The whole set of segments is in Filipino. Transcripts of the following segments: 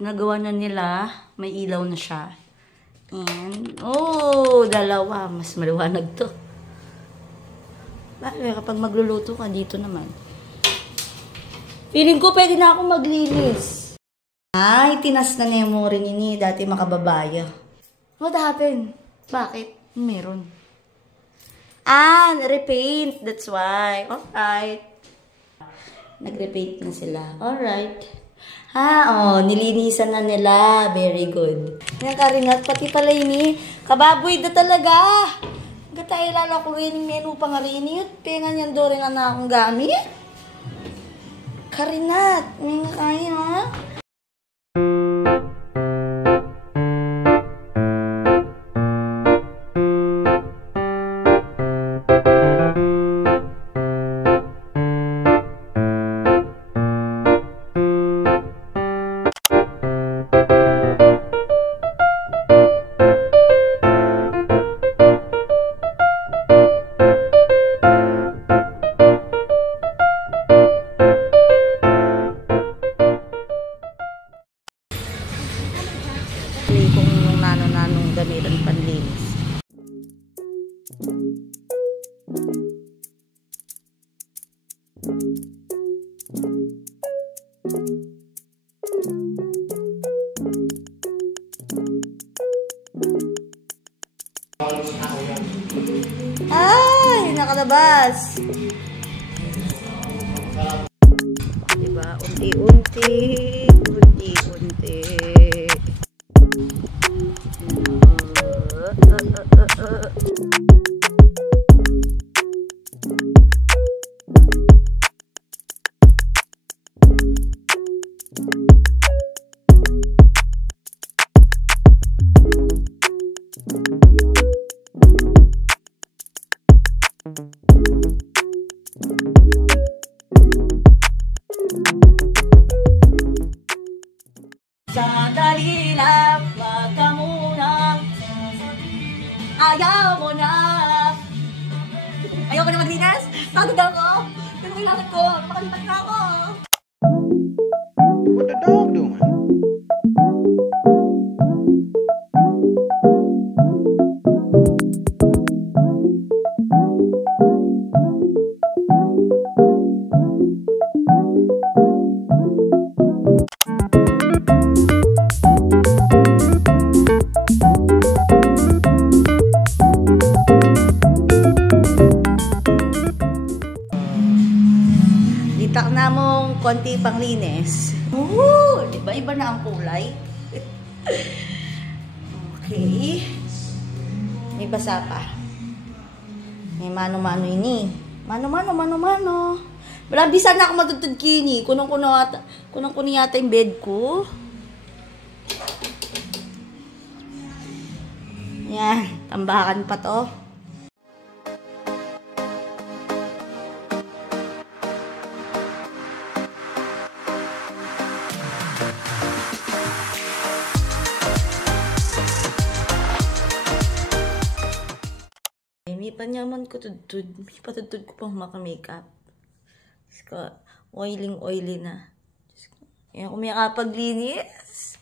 nagawa na nila. May ilaw na siya. And, oh, dalawa. Mas maliwanag to. Bakit kapag magluluto ka dito naman? Feeling ko pwede na akong maglinis. Ay, tinas na memory ni dati makababaya. What happened? Bakit? Meron. Ah, repaint. That's why. Alright. Nag-repaint na sila. Alright. Oh, nilinisan na nila. Very good. Yan karingat. Pati pala ini. Kababoy na talaga. Gatay lalo ko rin menu pang rin. Pengan yan do rin na akong gamit. Karingat. May nga kayo, ha? Kung yung nanong gamitan panlinis. Ay, nakalabas. Diba? Unti-unti. Unti-unti. Sandali lang, wag ka munang ayaw mo na. Ayaw ko na maglinis? Pagod ako. Pero kailangan ko. Pakalipat na ako. What the dog doing? Itak na mong konti panglinis. Di ba? Iba na ang kulay. Okay. May basa pa. May mano-mano ini. Mano-mano. Wala, bisa na ako matutod kini. Kunong-kuno yata yung bed ko. Yan. Tambakan pa to. May panyaman ko tudtud. May patudtud ko pang maka-makeup. Oily na. Kaya kung may kapaglinis.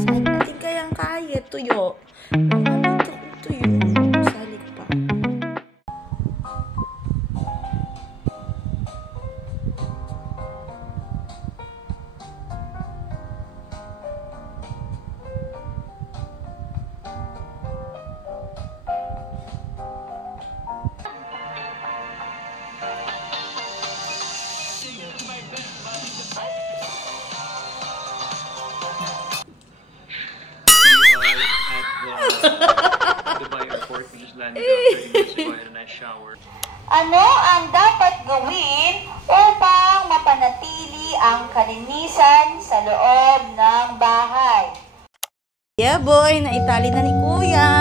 Saan natin kayang kaya? Tuyo. Mamamit akong tuyo. Salik pa. Dubai Airport, we just landed out 30 minutes ago. I had a nice shower. Ano ang dapat gawin upang mapanatili ang kalinisan sa loob ng bahay? Yeah boy, naitali na ni Kuya.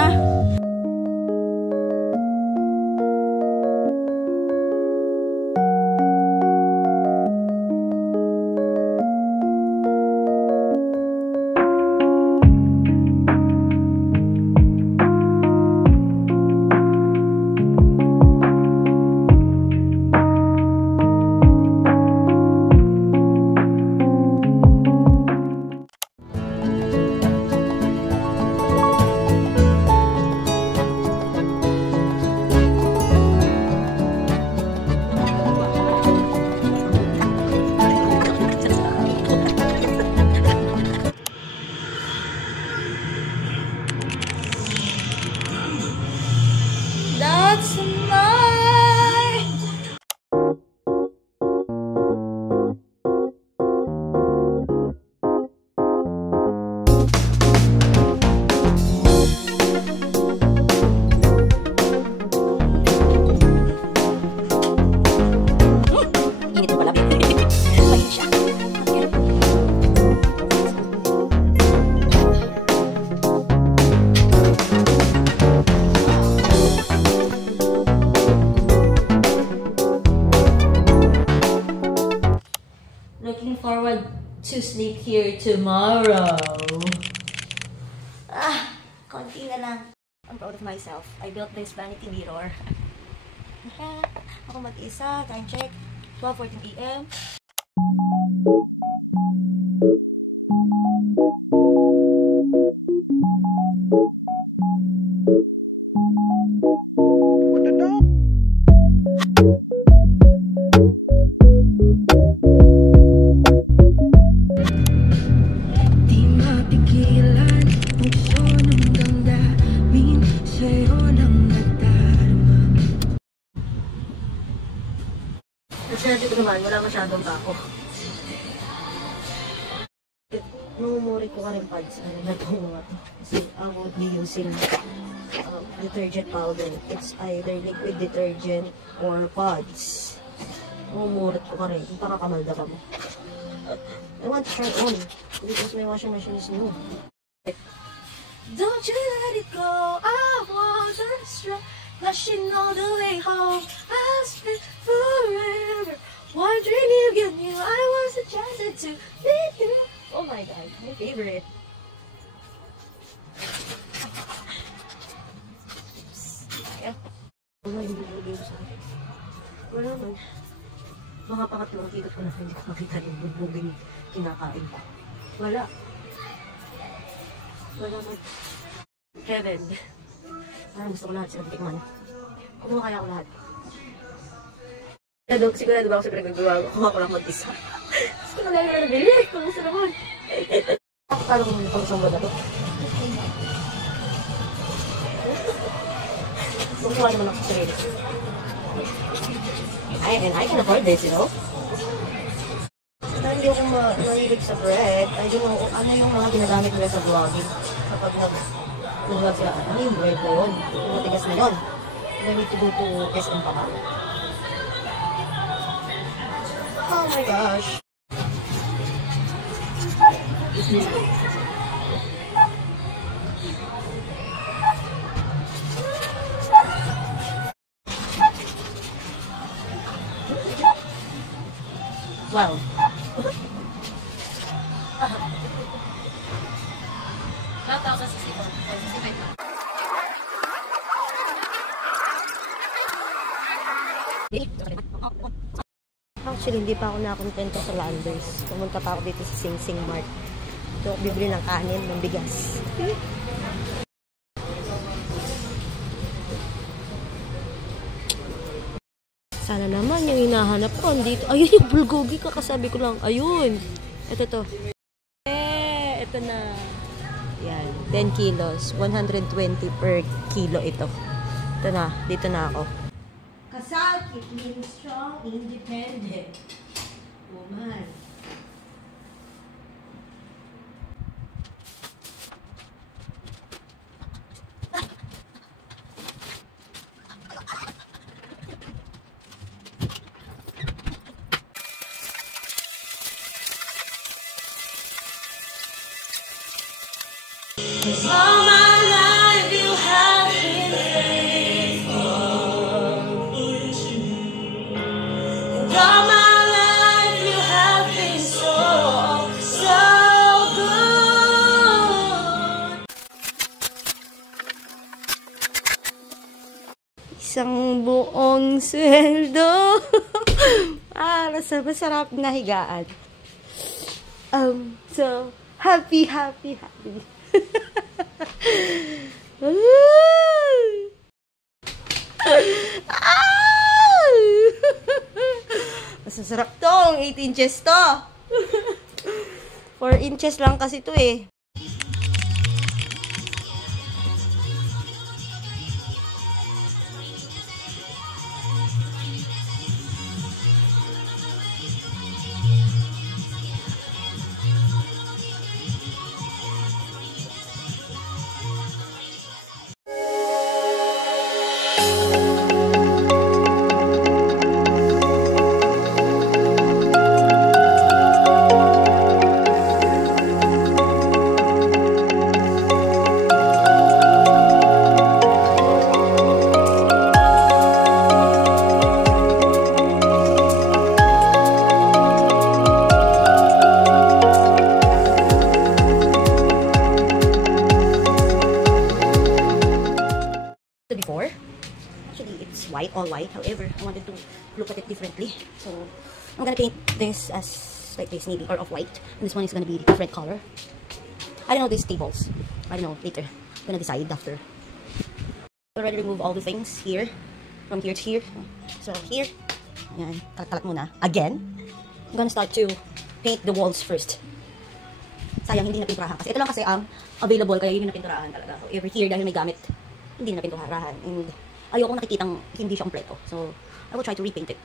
to sleep here tomorrow. Konti na lang. I'm proud of myself. I built this vanity mirror. Ako mag-isa. Time check. 12:14 p.m. Masyado ko naman, wala masyadong tako. Namumuri ko ka rin pads. Ano na ito mga to? Kasi I won't be using detergent powder. It's either liquid detergent or pods. Namumurit ko ka rin. Kung pakakamalda ka mo. I want to try on. Because my washing machine is new. Don't you let it go. I was astray. Flashing all the way home. I'll spend forever wondering if you knew I was attracted to you. Oh my god, my favorite. Wala naman. Mga pangatlong kikot ko na hindi ko makita yung bugbuging kinakain ko. Wala. Wala naman. Kevin. Parang gusto ko lahat silang tikman. Kumuha kaya ako lahat. Sigurado ba ako sa pinagagawa ko? Kuha ko lang mag-isa. Gusto ko na lang nabili. Kamusta naman? Akala ko muna pang samba na to. Kumuha naman ako sa sarili. I can afford this, you know? Hindi ako mahilig sa bread. I don't know ano yung mga ginagamit nila sa vlogging. Kapag nag-vlog sila, ano yung bread na yun? Matigas na yun. I need to go to SM pa ba? Oh my gosh. Wow. Actually, hindi pa ako nakontento sa Landers. Pumunta pa ako dito sa Sing Sing Mart. Ito ako bibili ng kanin, ng bigas. Sana naman yung hinahanap ko. Andito. Ayun yung bulgogi, kakasabi ko lang. Ayun. Ito to. Ito na. Yan. 10 kilos. 120 per kilo ito. Ito na. Dito na ako. Kasal, keep being strong, independent woman. All my life you have been faithful. All my life you have been so good. Isang buong sweldo. Masarap na higaan. So, happy. Masasarap tong 8 inches to. 4 inches lang kasi to eh. before. Actually, it's white, all white. However, I wanted to look at it differently. So, I'm gonna paint this as like this navy or off-white. And this one is gonna be different color. I don't know these tables. I don't know, later. I'm gonna decide after. Already remove all the things here. From here to here. So, here. Ayan, kalat muna. Again. I'm gonna start to paint the walls first. Sayang, hindi napinturahan. Kasi ito lang kasi ang available, kaya yun yung napinturahan talaga. So, every year, dahil may gamit, hindi na napinturahan. And ayoko nakikitang hindi siya kompleto. So, I will try to repaint it.